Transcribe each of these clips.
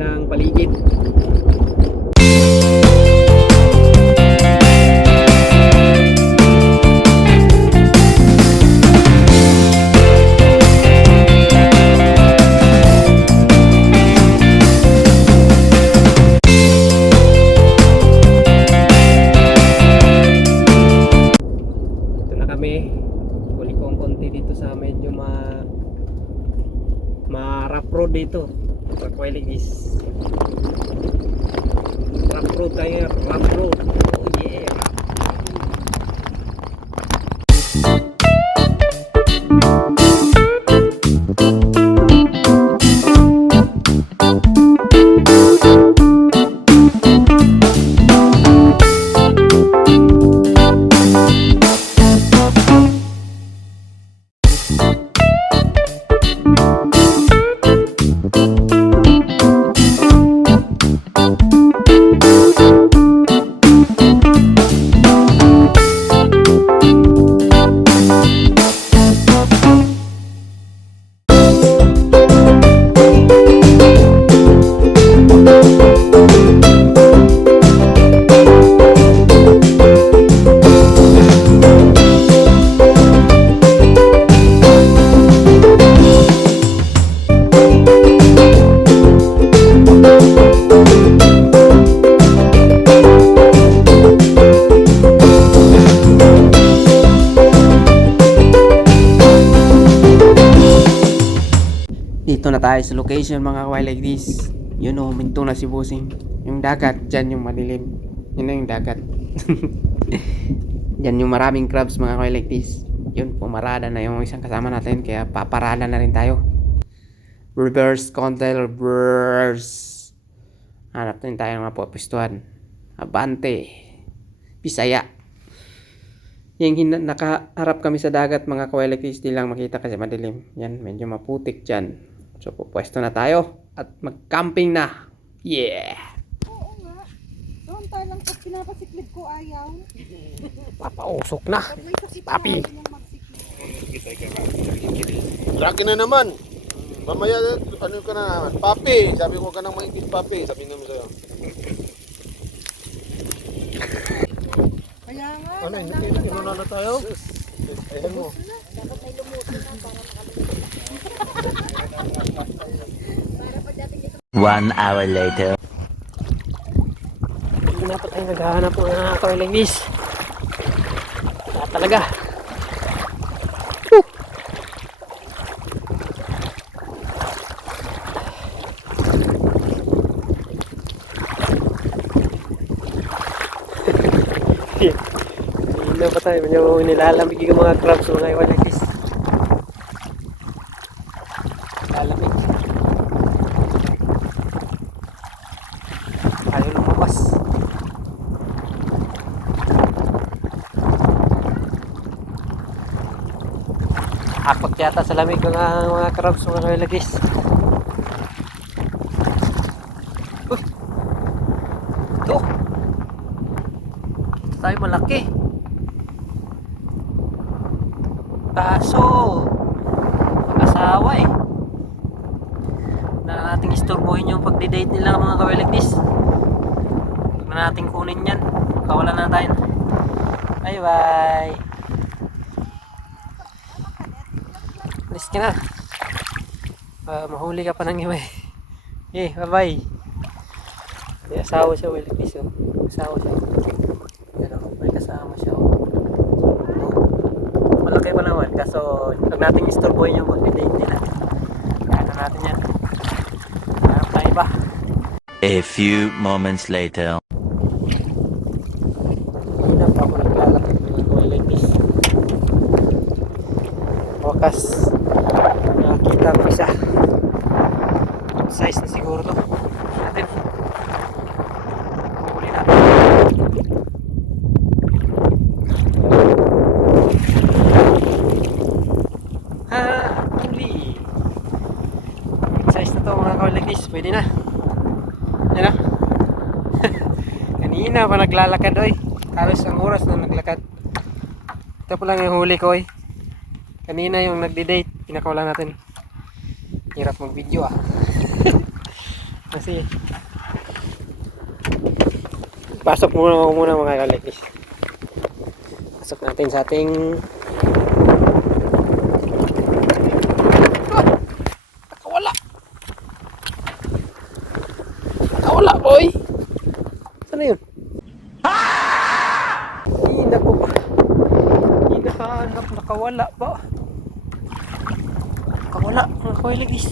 ng paligid. Huli ko ang konti dito sa medyo rough road dito. Is rough road tayo, rough road. Oh yeah. Dito na tayo sa location mga kaway, like this. Yun o, minto na si Bossing. Yung dagat, dyan yung madilim. Yun na yung dagat. Dyan yung maraming crabs mga kaway, like this. Yun, pumarada na yung isang kasama natin. Kaya paparada na rin tayo. Reverse container reverse. Hanap din tayo ng mga pupustuhan. Abante, Bisaya. Yung nakaharap kami sa dagat mga kaway, like this. Di lang makita kasi madilim. Yan, medyo maputik dyan. So, pupwesto na tayo at mag-camping na. Yeah! Oo nga. Doon tayo lang pag pinapasiklid ko ayaw. Papausok na. Papi! Laki na naman. Mamaya, ano ka na naman? Papi! Sabi ko ka nang maingit, papi. Sabi naman sa'yo. Kaya nga. Ano, inuna na tayo? Ayan mo. Dapat may lumutin na para One hour later. Hindi na pa tayo naghahanap ng mga kaway like this. Wala talaga. Hindi na pa tayo. Medyo nilalamig yung mga crabs mga kaway like this. Lalamig. Ayaw lumabas. Apak yata sa lamig mga crabs mga kailagis. Ito. Tayo malaki. Kaso mag-asawa eh. Na nating istorbohin yung pagdi-date nila mga kailagis. Huwag na natin kunin yan. Kawalan na tayo. Bye bye. Alis ka na. Mahuli ka pa ng iba eh. Eh, bye bye. May asawa siya, well, please oh. Asawa siya. Pero may kasama siya oh. Malaki pa naman. Kaso huwag natin istorbohin yung pagdi-date nila. Kaya natin yan. Hanap tayo iba. A few moments later. Hindi pa ako naglalakad ng mga like this. Wakas nakakita ko isa. Size na siguro to. Natin. Huli natin. Huli. Size na to mga kawal like this. Pwede na. Yan na. Kanina pa naglalakad oy. Halos ang oras na naglakad. Ito po lang yung huli ko oy. Kanina yung nagdi-date. Pinakawala natin. Hirap mag-video ah. Kasi pasok muna mga kalekis. Pasok natin sa ating nakawala. Nakawala boy. Sana yun? Hindi ko pa. Hindi nakahanap. Nakawala ba? Nakawala mga kalekis.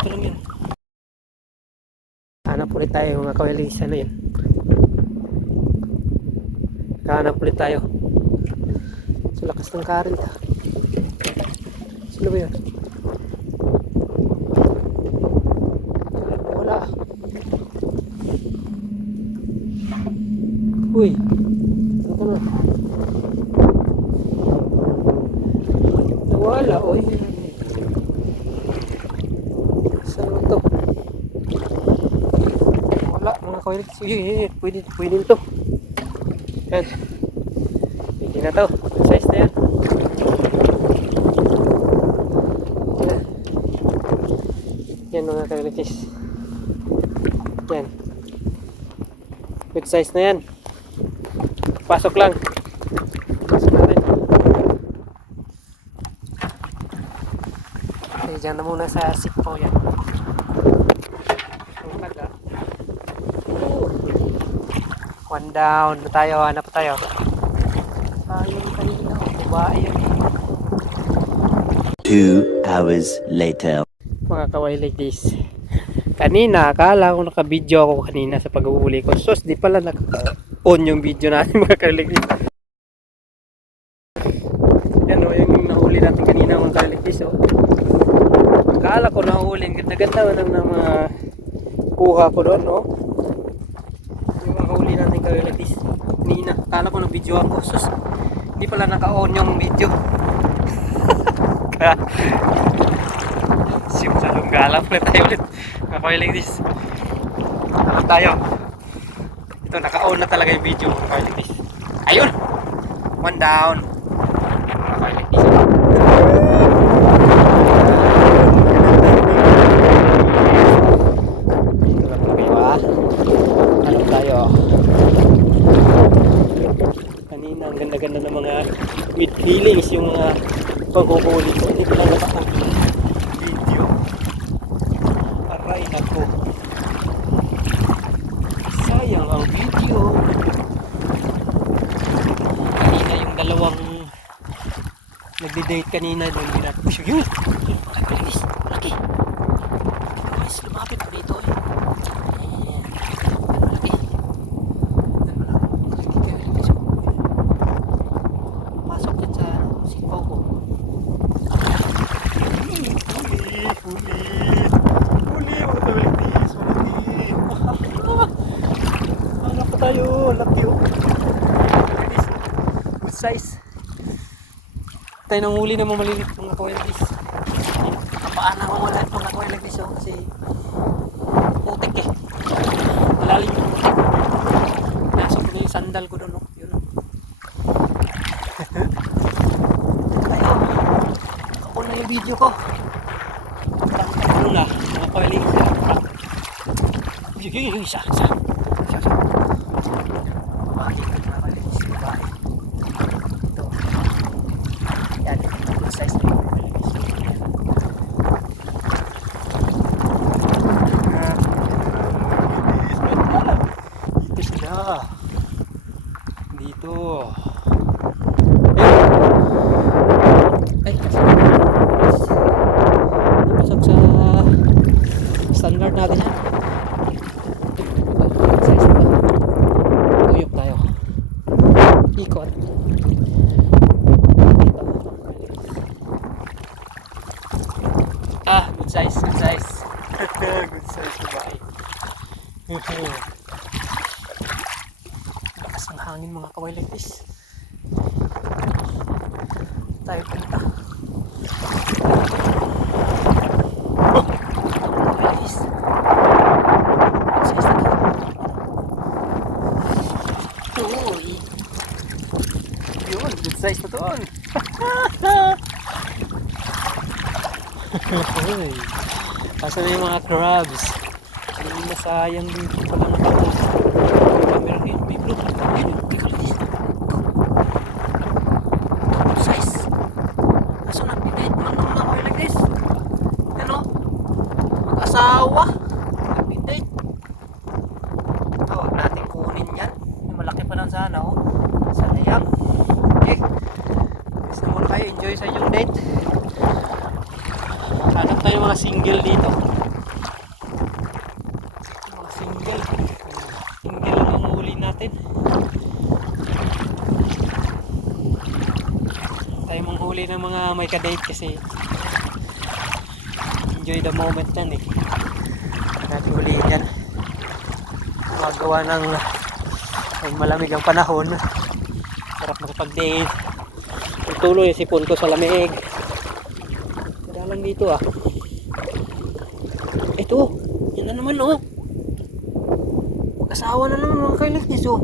Ito lang yun. Hanap ulit tayo mga kawalis. Ano yun? Hanap ulit tayo. Sa lakas ng current. Sino ba yun? Wala. Uy. Ito na. Nawala. Uy. Saan ito? Wala mga kawalis. Uy, pwede ito. Yan. Pwede na to. Size na yan. Yan mga kawalis. Yan. Good size na yan. Pasok lang. Pasok natin. Okay, dyan na muna sa sippo yan. One down na tayo, hanap pa tayo. Ayun kanina, babae yan. 2 hours later. Mga kaway like this. Kanina, akala ko naka-video ako kanina sa pag-uuli ko. Sos, di pala naka-on yung video natin mga kaway like this. Yan o, yung nahuli natin kanina mga kaway like this. Akala ko nahuli, ganda-ganda ng mga kuha ko doon, no? Huli natin kayo like this. Kanina, akala ko ng video ako. Sus, hindi pala naka-on yung video. Kaya, simsalong galang ulit tayo ulit. Kayo like this. Alam tayo. Ito, naka-on na talaga yung video. Kayo like this. Ayun! One down. Kayo like this. Dito lang kayo ah. Alam tayo. Kanina ang ganda-ganda ng mga with feelings yung mga pagkukulit ko. Hindi ko lang naka-on video. Aray nako. Sayang ang video. Kanina yung dalawang nagde-date kanina doon. Yun! Laki! Guys, lumapit pa dito eh. Tayo, laki oh. Good size. Tayo nang huli na mamalilit mga kawailis. Kapaan na mamalilit mga kawailis oh, kasi putik eh. Malalim yung putik. Nasok na yung sandal ko doon oh. Yun oh. Tayo. Ako na yung video ko. Ano na mga kawailis. Yun, isa. Dito. Ay, pasok sa standard natin yan. Tuyok tayo. Ikot. Dito. Ah, good size, good size. Good size na ba? Lakas ng hangin mga kaway like this. Tayo punta. Nice. Good size na to. Uy. Yun, good size na to. Uy, asan na yung mga crabs? Hindi na sayang dito pala nakapos. Meron yun, may blue. Ayun, teka lang. Good size. Asan na? Pinahit mo naman ako like this. Yan o. Mag-asawa. Pinahit. Huwag natin kunin yan. Malaki pa lang sana o. Sayang. Okay. Gusto mo kayo. Enjoy sa inyong date. Hanap tayo mga single dito. Mga single. Single lang ang huli natin. Tayo manghuli ng mga may ka-date kasi enjoy the moment yan eh. Natin huliin yan. Magawa ng malamig ang panahon. Sarap makipag-date. Tuloy si Punto sa lamig. Lang dito ah. Ito, yan na naman oh. Mag-asawa na naman mga kailigtis oh.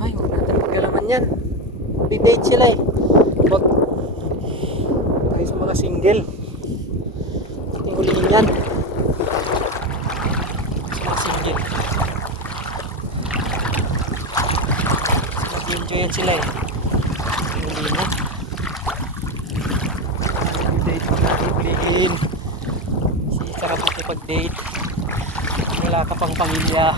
Ay, huwag natin magkalaman yan. Di-date sila eh. Huwag tayo sa mga single. Ating huliin yan. Sa mga single. Mag-enjoy yan sila eh. Huliin yan. Huliin. Kasi sarap makipag-date. Wala ka pang pamilya.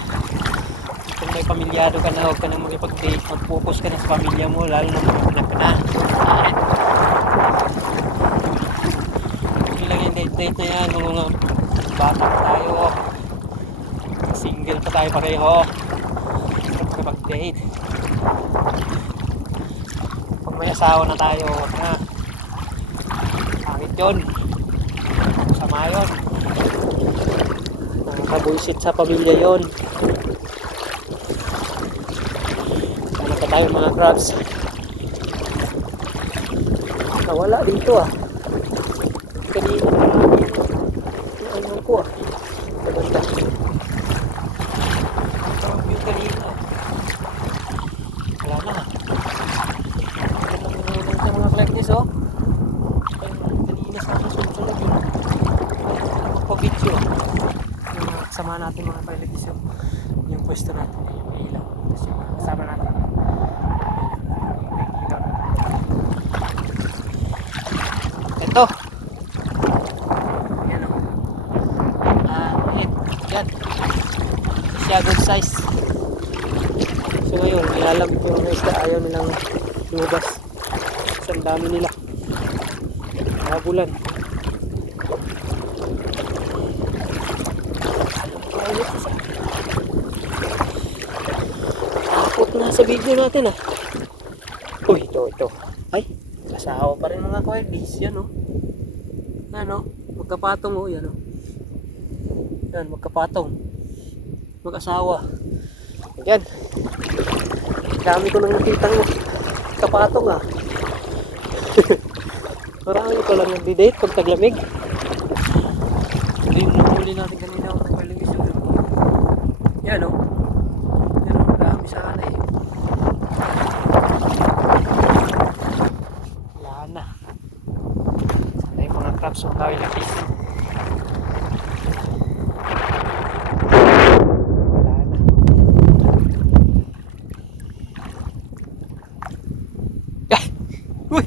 Kung may pamilyado ka na, huwag ka nang makipag-date. Mag-focus ka na sa pamilya mo, lalo na mga anak ka na. Okay lang yung date na yan. Mga bata pa tayo. Single pa tayo pareho. Makipag-date. Pag may asawa na tayo, huwag na. Pangit yun. Sama yun. Nakakabuisit sa pamilya yun. Sana pa tayo mga crabs. Nawala dito ah. Kanina ano ko ah. Maganda. Parang yung kanina. Wala na. Sa mga collectors oh. Kanina sana sunod yun. Magpa-video. Yung kasama natin mga collectors yung pwesto natin. May ilaw. Tapos yung mga kasama natin. Ito. Yan o. Yan. Siya good size. So ngayon, nilalamit yung mga isda. Ayaw nilang lumabas. Ang dami nila. Habulan. Takot na sa video natin ah. Uy, ito. Ay, asawa pa rin mga kawaldis. Yan o. Ano? Magkapatong o. Yan o. Yan, magkapatong. Mag-asawa. Yan. Dami ko nang nakitang kapatong ah. Marami ko lang nagdi-date pag taglamig. Hindi yung nahuli natin kanina ako ng television. Yan o. Yan o, marami sana eh. Wala na. Sana yung mga crabs ang tawag lapis. Wala na. Ah! Uy!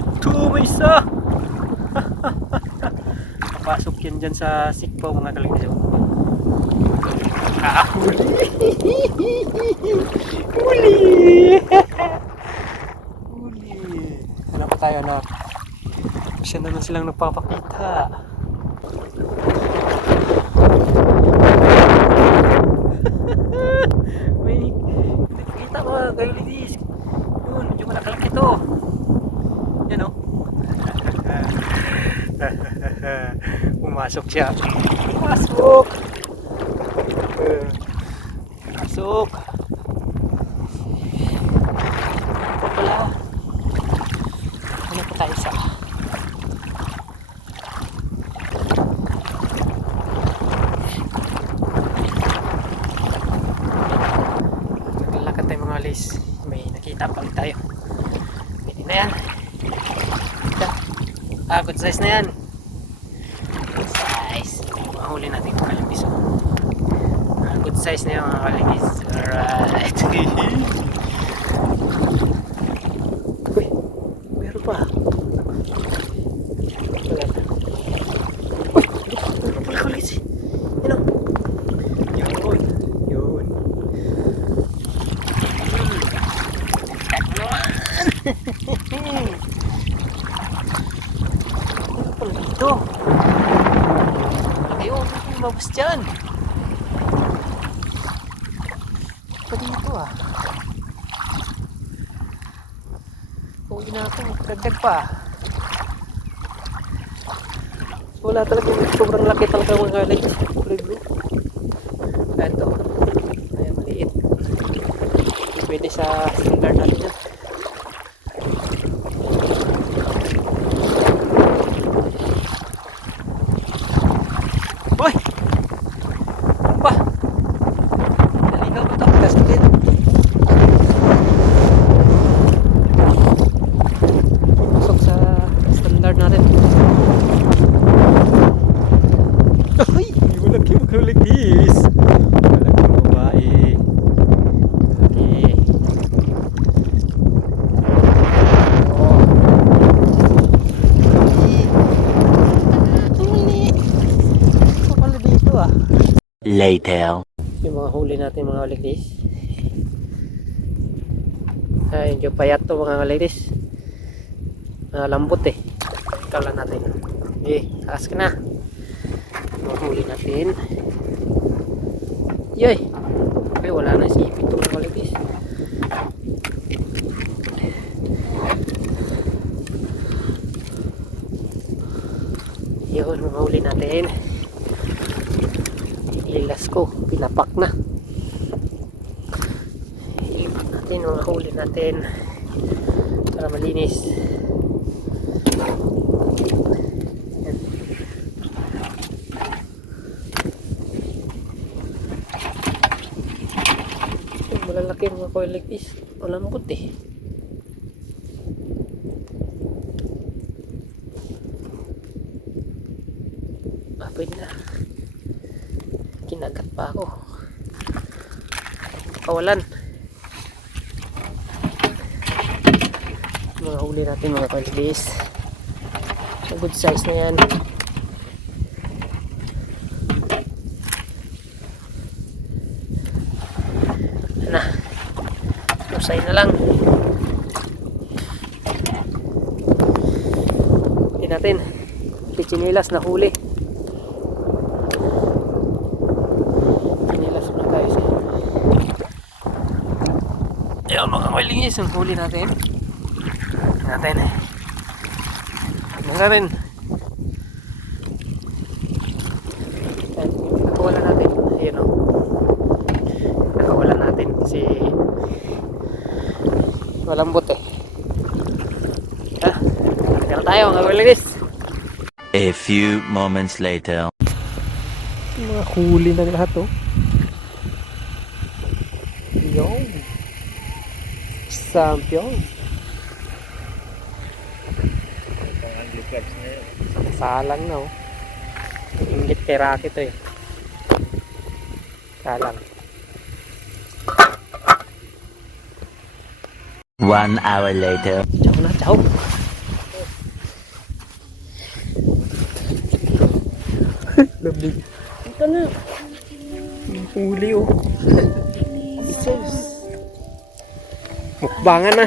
Ito may isa. Papasok yan dyan sa sikpaw mga kalingkyo. Huli. Huli. Ano pa tayo na? Siya naman silang nagpapakita. May nakikita ko kayo lidis. Yun, medyo malakalaki ito. Yan o. Pumasok siya. Pumasok. Pumasok. Ito pala. Ano pa tayo sa? Naglalakad tayo mga alis. May nakita pa tayo. Pwede na yan. Good size na yan. Good size. Mahuli natin mga kalipis. Good size na yan mga kalipis. Alright. Uy, meron pa. Wala na. Uy, meron pala kalipis. Yun o. Yun. Yun. Ano pala dito? Ayun, may mabas dyan. Pa dito ah. Huwag na ako, dagdag pa. Wala talaga yung sobrang laki talaga mga kalay. Kulay blue. Ito. Ayan, maliit. Pwede sa standard natin yan. Uy! Ano ba? Naligaw ba ito? Gas ko din. Pasok sa standard natin. Ay! Malaki magkaligis. Malaki ang babae. Okay. Oh. Ito pala dito ah. Later. Yung mga huli natin mga kaligis. Ay, yung payat to mga kaligis. Lambot eh. Ikaw lang natin. Okay, taas ka na. Mga huli natin. Yay! Okay, wala na si ipit to mga kaligis. Yun, mga huli natin. Ilas ko, pinapak na. Ilipat natin mga huli natin para malinis. Yan. Yung malalaki mga coil like this, malambot eh. Pwede na. Kinagat pa ako. Kawalan. Mga huli natin mga kalibis. Good size na yan. Na. Usay na lang. Hindi natin. Pichinilas na huli. Ayan mga kailingis, ang huli natin. Natin. Ayan. Nakawalan natin. Ayan o. Nakawalan natin kasi malambot eh. Ha? Kaya tayo mga kailingis. A few moments later. Mga huli na lahat o. Yo. Champion. Salang na oh. Inggit kay Rocky to eh. Salang. 1 hour later. Ciao na, ciao. Lovely. Ito na. Huli oh. Jesus. Mukbangan na.